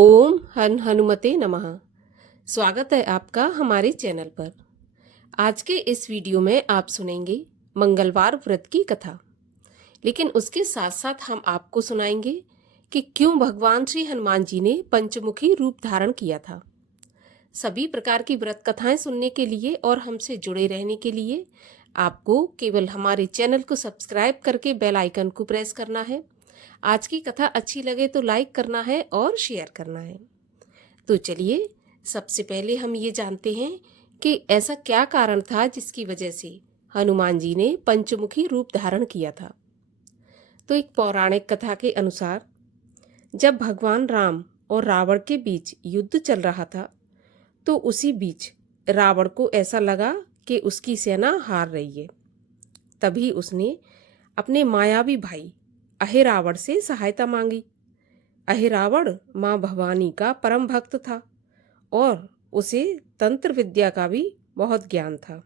ओम हनुमते नमः। स्वागत है आपका हमारे चैनल पर। आज के इस वीडियो में आप सुनेंगे मंगलवार व्रत की कथा, लेकिन उसके साथ साथ हम आपको सुनाएंगे कि क्यों भगवान श्री हनुमान जी ने पंचमुखी रूप धारण किया था। सभी प्रकार की व्रत कथाएं सुनने के लिए और हमसे जुड़े रहने के लिए आपको केवल हमारे चैनल को सब्सक्राइब करके बेल आइकन को प्रेस करना है। आज की कथा अच्छी लगे तो लाइक करना है और शेयर करना है। तो चलिए सबसे पहले हम ये जानते हैं कि ऐसा क्या कारण था जिसकी वजह से हनुमान जी ने पंचमुखी रूप धारण किया था। तो एक पौराणिक कथा के अनुसार जब भगवान राम और रावण के बीच युद्ध चल रहा था तो उसी बीच रावण को ऐसा लगा कि उसकी सेना हार रही है। तभी उसने अपने मायावी भाई अहिरावण से सहायता मांगी। अहिरावण माँ भवानी का परम भक्त था और उसे तंत्र विद्या का भी बहुत ज्ञान था।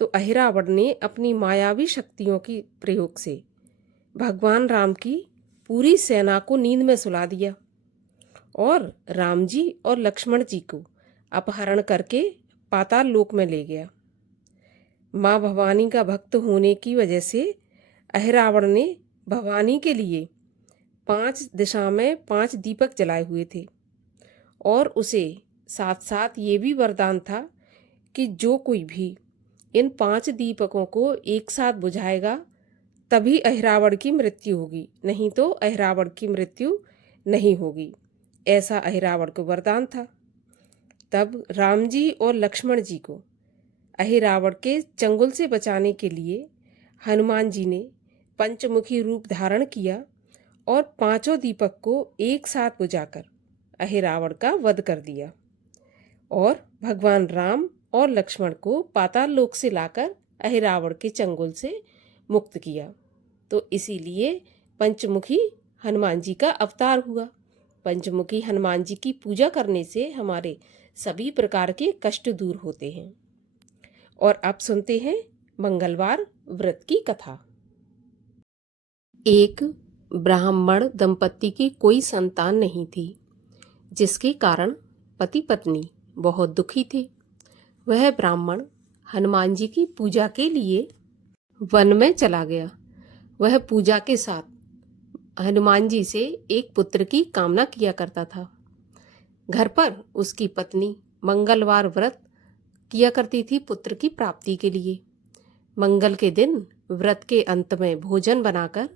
तो अहिरावण ने अपनी मायावी शक्तियों की प्रयोग से भगवान राम की पूरी सेना को नींद में सुला दिया और राम जी और लक्ष्मण जी को अपहरण करके पाताल लोक में ले गया। माँ भवानी का भक्त होने की वजह से अहिरावण ने भवानी के लिए 5 दिशा में 5 दीपक जलाए हुए थे और उसे साथ साथ ये भी वरदान था कि जो कोई भी इन 5 दीपकों को एक साथ बुझाएगा तभी अहिरावण की मृत्यु होगी, नहीं तो अहिरावण की मृत्यु नहीं होगी। ऐसा अहिरावण को वरदान था। तब राम जी और लक्ष्मण जी को अहिरावण के चंगुल से बचाने के लिए हनुमान जी ने पंचमुखी रूप धारण किया और 5 दीपक को एक साथ बुझाकर अहिरावण का वध कर दिया और भगवान राम और लक्ष्मण को पाताल लोक से लाकर अहिरावण के चंगुल से मुक्त किया। तो इसीलिए पंचमुखी हनुमान जी का अवतार हुआ। पंचमुखी हनुमान जी की पूजा करने से हमारे सभी प्रकार के कष्ट दूर होते हैं। और अब सुनते हैं मंगलवार व्रत की कथा। एक ब्राह्मण दंपति की कोई संतान नहीं थी, जिसके कारण पति पत्नी बहुत दुखी थे। वह ब्राह्मण हनुमान जी की पूजा के लिए वन में चला गया। वह पूजा के साथ हनुमान जी से एक पुत्र की कामना किया करता था। घर पर उसकी पत्नी मंगलवार व्रत किया करती थी पुत्र की प्राप्ति के लिए। मंगल के दिन व्रत के अंत में भोजन बनाकर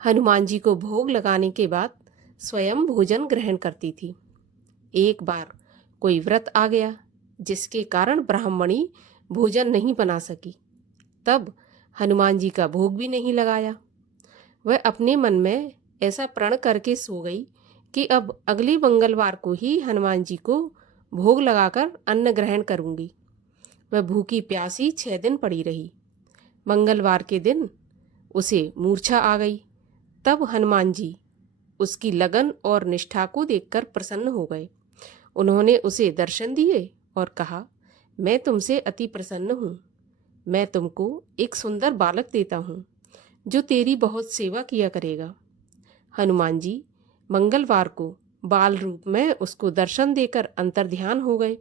हनुमान जी को भोग लगाने के बाद स्वयं भोजन ग्रहण करती थी। एक बार कोई व्रत आ गया जिसके कारण ब्राह्मणी भोजन नहीं बना सकी। तब हनुमान जी का भोग भी नहीं लगाया। वह अपने मन में ऐसा प्रण करके सो गई कि अब अगले मंगलवार को ही हनुमान जी को भोग लगाकर अन्न ग्रहण करूंगी। वह भूखी प्यासी 6 दिन पड़ी रही। मंगलवार के दिन उसे मूर्छा आ गई। तब हनुमान जी उसकी लगन और निष्ठा को देखकर प्रसन्न हो गए। उन्होंने उसे दर्शन दिए और कहा, मैं तुमसे अति प्रसन्न हूँ। मैं तुमको एक सुंदर बालक देता हूँ जो तेरी बहुत सेवा किया करेगा। हनुमान जी मंगलवार को बाल रूप में उसको दर्शन देकर अंतर्ध्यान हो गए।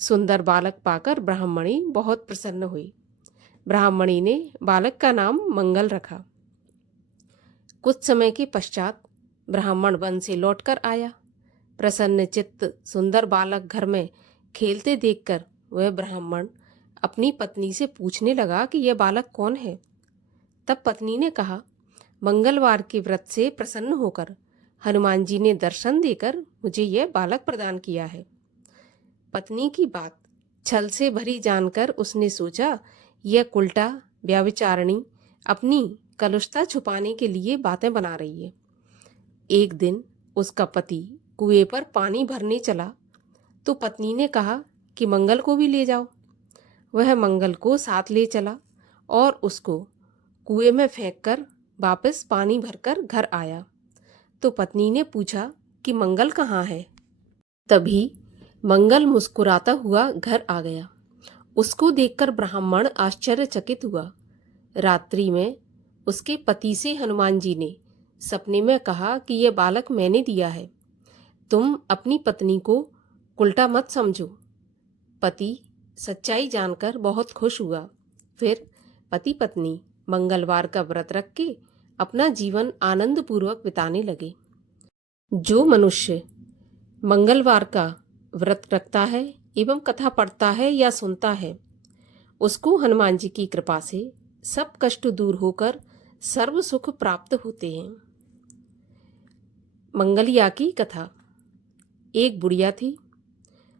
सुंदर बालक पाकर ब्राह्मणी बहुत प्रसन्न हुई। ब्राह्मणी ने बालक का नाम मंगल रखा। कुछ समय के पश्चात ब्राह्मण वन से लौटकर आया। प्रसन्न चित्त सुंदर बालक घर में खेलते देखकर वह ब्राह्मण अपनी पत्नी से पूछने लगा कि यह बालक कौन है। तब पत्नी ने कहा, मंगलवार के व्रत से प्रसन्न होकर हनुमान जी ने दर्शन देकर मुझे यह बालक प्रदान किया है। पत्नी की बात छल से भरी जानकर उसने सोचा, यह कुलटा व्यभिचारिणी अपनी कलुषता छुपाने के लिए बातें बना रही है। एक दिन उसका पति कुएं पर पानी भरने चला तो पत्नी ने कहा कि मंगल को भी ले जाओ। वह मंगल को साथ ले चला और उसको कुएं में फेंककर वापस पानी भरकर घर आया। तो पत्नी ने पूछा कि मंगल कहाँ है। तभी मंगल मुस्कुराता हुआ घर आ गया। उसको देखकर ब्राह्मण आश्चर्यचकित हुआ। रात्रि में उसके पति से हनुमान जी ने सपने में कहा कि यह बालक मैंने दिया है। तुम अपनी पत्नी को उल्टा मत समझो। पति सच्चाई जानकर बहुत खुश हुआ। फिर पति पत्नी मंगलवार का व्रत रख के अपना जीवन आनंद पूर्वक बिताने लगे। जो मनुष्य मंगलवार का व्रत रखता है एवं कथा पढ़ता है या सुनता है, उसको हनुमान जी की कृपा से सब कष्ट दूर होकर सर्व सुख प्राप्त होते हैं। मंगलिया की कथा। एक बुढ़िया थी।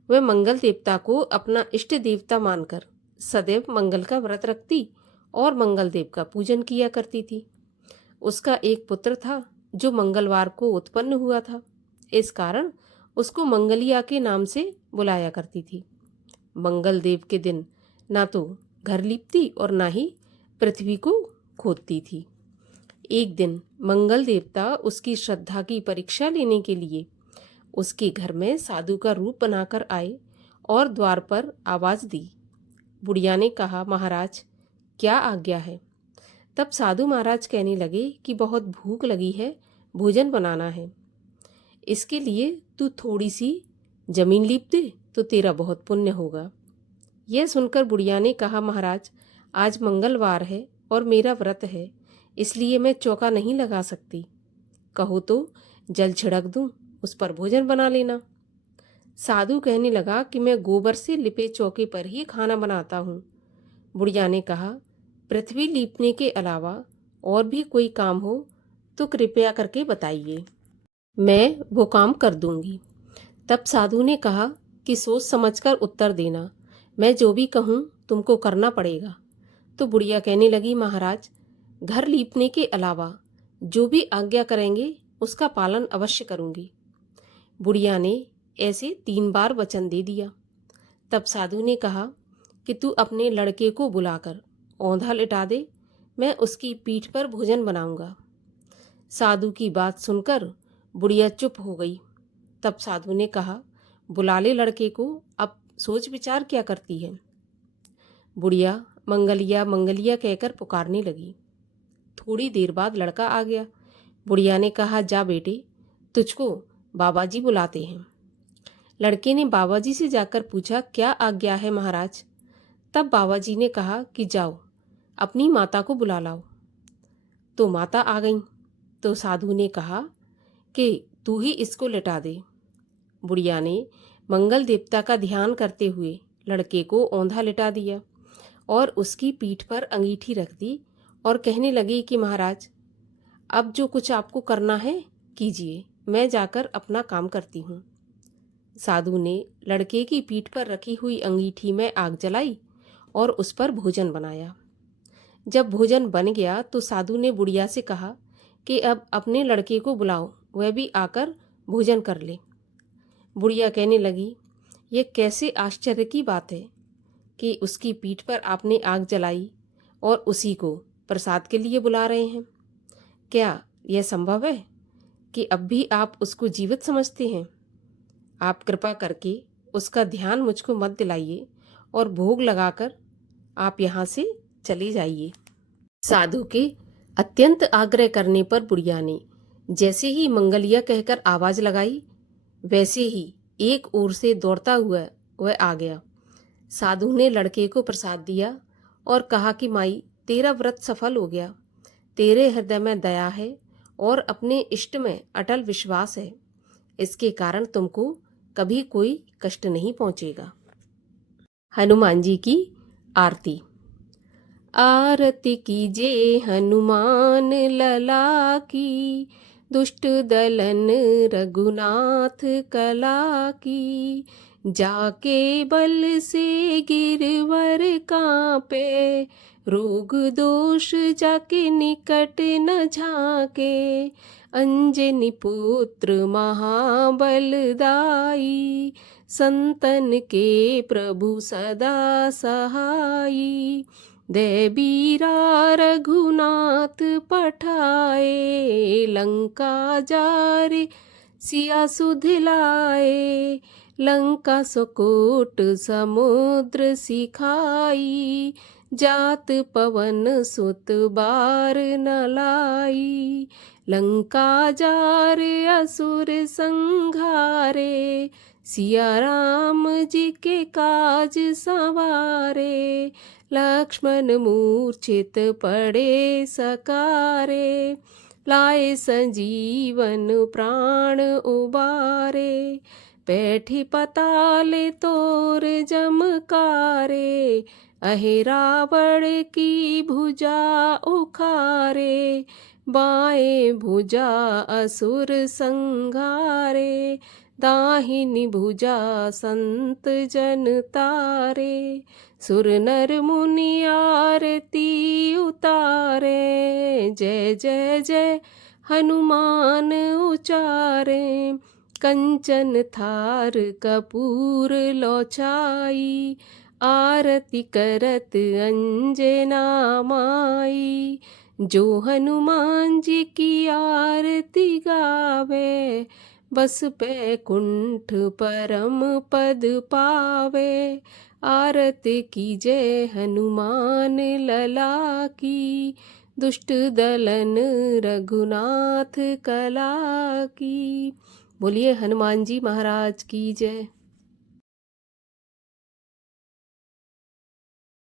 वह मंगल देवता को अपना इष्ट देवता मानकर सदैव मंगल का व्रत रखती और मंगल देव का पूजन किया करती थी। उसका एक पुत्र था जो मंगलवार को उत्पन्न हुआ था। इस कारण उसको मंगलिया के नाम से बुलाया करती थी। मंगल देव के दिन ना तो घर लीपती और ना ही पृथ्वी को खोदती थी। एक दिन मंगल देवता उसकी श्रद्धा की परीक्षा लेने के लिए उसके घर में साधु का रूप बनाकर आए और द्वार पर आवाज दी। बुढ़िया ने कहा, महाराज क्या आज्ञा है? तब साधु महाराज कहने लगे कि बहुत भूख लगी है, भोजन बनाना है। इसके लिए तू थोड़ी सी जमीन लीप दे तो तेरा बहुत पुण्य होगा। यह सुनकर बुढ़िया ने कहा, महाराज आज मंगलवार है और मेरा व्रत है, इसलिए मैं चौका नहीं लगा सकती। कहो तो जल छिड़क दूं, उस पर भोजन बना लेना। साधु कहने लगा कि मैं गोबर से लिपे चौके पर ही खाना बनाता हूँ। बुढ़िया ने कहा, पृथ्वी लीपने के अलावा और भी कोई काम हो तो कृपया करके बताइए, मैं वो काम कर दूंगी। तब साधु ने कहा कि सोच समझकर उत्तर देना, मैं जो भी कहूँ तुमको करना पड़ेगा। तो बुढ़िया कहने लगी, महाराज घर लीपने के अलावा जो भी आज्ञा करेंगे उसका पालन अवश्य करूंगी। बुढ़िया ने ऐसे 3 बार वचन दे दिया। तब साधु ने कहा कि तू अपने लड़के को बुलाकर औंधा लिटा दे, मैं उसकी पीठ पर भोजन बनाऊंगा। साधु की बात सुनकर बुढ़िया चुप हो गई। तब साधु ने कहा, बुला ले लड़के को, अब सोच विचार क्या करती है। बुढ़िया मंगलिया मंगलिया कहकर पुकारने लगी। थोड़ी देर बाद लड़का आ गया। बुढ़िया ने कहा, जा बेटे, तुझको बाबा जी बुलाते हैं। लड़के ने बाबा जी से जाकर पूछा, क्या आज्ञा है महाराज? तब बाबा जी ने कहा कि जाओ अपनी माता को बुला लाओ। तो माता आ गई। तो साधु ने कहा कि तू ही इसको लिटा दे। बुढ़िया ने मंगल देवता का ध्यान करते हुए लड़के को औंधा लिटा दिया और उसकी पीठ पर अंगीठी रख दी और कहने लगी कि महाराज अब जो कुछ आपको करना है कीजिए, मैं जाकर अपना काम करती हूँ। साधु ने लड़के की पीठ पर रखी हुई अंगीठी में आग जलाई और उस पर भोजन बनाया। जब भोजन बन गया तो साधु ने बुढ़िया से कहा कि अब अपने लड़के को बुलाओ, वह भी आकर भोजन कर ले। बुढ़िया कहने लगी, ये कैसे आश्चर्य की बात है कि उसकी पीठ पर आपने आग जलाई और उसी को प्रसाद के लिए बुला रहे हैं। क्या यह संभव है कि अब भी आप उसको जीवित समझते हैं? आप कृपा करके उसका ध्यान मुझको मत दिलाइए और भोग लगाकर आप यहाँ से चले जाइए। साधु के अत्यंत आग्रह करने पर बुढ़िया ने जैसे ही मंगलिया कहकर आवाज लगाई, वैसे ही एक ओर से दौड़ता हुआ वह आ गया। साधु ने लड़के को प्रसाद दिया और कहा कि माई, तेरा व्रत सफल हो गया। तेरे हृदय में दया है और अपने इष्ट में अटल विश्वास है, इसके कारण तुमको कभी कोई कष्ट नहीं पहुंचेगा। हनुमान जी की आरती। आरती कीजे हनुमान लला की, दुष्ट दलन रघुनाथ कला की। जाके बल से गिरवर कांपे, रोग दोष जाके निकट न झाके। अंजनी पुत्र महाबलदाई, संतन के प्रभु सदा सहाई। दे बीरा रघुनाथ पठाए, लंका जारे सिया सुधिलाए। लंका सुकोट समुद्र सिखाई, जात पवन सुत बार न लाई। लंका जार असुर संघारे, सिया राम जी के काज संवारे। लक्ष्मण मूर्छित पड़े सकारे, लाए संजीवन प्राण उबारे। बैठी पताले तोर जमकारे, अहे रावण की भुजा उखारे। बाएं भुजा असुर संघारे, दाहिनी भुजा संत जन तारे। सुर नर मुनि आरती उतारे, जय जय जय हनुमान उचारे। कंचन थार कपूर लोचाई, आरती करत अंजना माई। जो हनुमान जी की आरती गावे, बस बैकुंठ परम पद पावे। आरती कीजे हनुमान लला की, दुष्ट दलन रघुनाथ कला की। बोलिए हनुमान जी महाराज की जय।